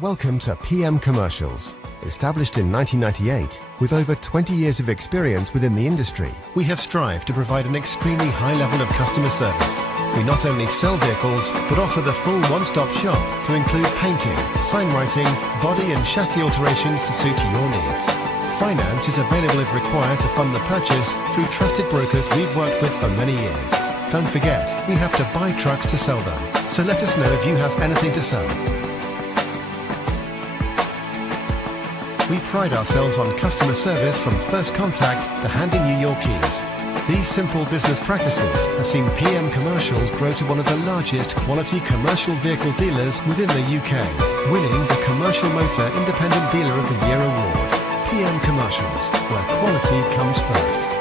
Welcome to PM Commercials. Established in 1998, with over 20 years of experience within the industry, we have strived to provide an extremely high level of customer service. We not only sell vehicles, but offer the full one-stop shop to include painting, sign writing, body and chassis alterations to suit your needs. Finance is available if required to fund the purchase through trusted brokers we've worked with for many years. Don't forget, we have to buy trucks to sell them, so let us know if you have anything to sell. We pride ourselves on customer service from first contact to handing you your keys. These simple business practices have seen PM Commercials grow to one of the largest quality commercial vehicle dealers within the UK, winning the Commercial Motor Independent Dealer of the Year award. PM Commercials, where quality comes first.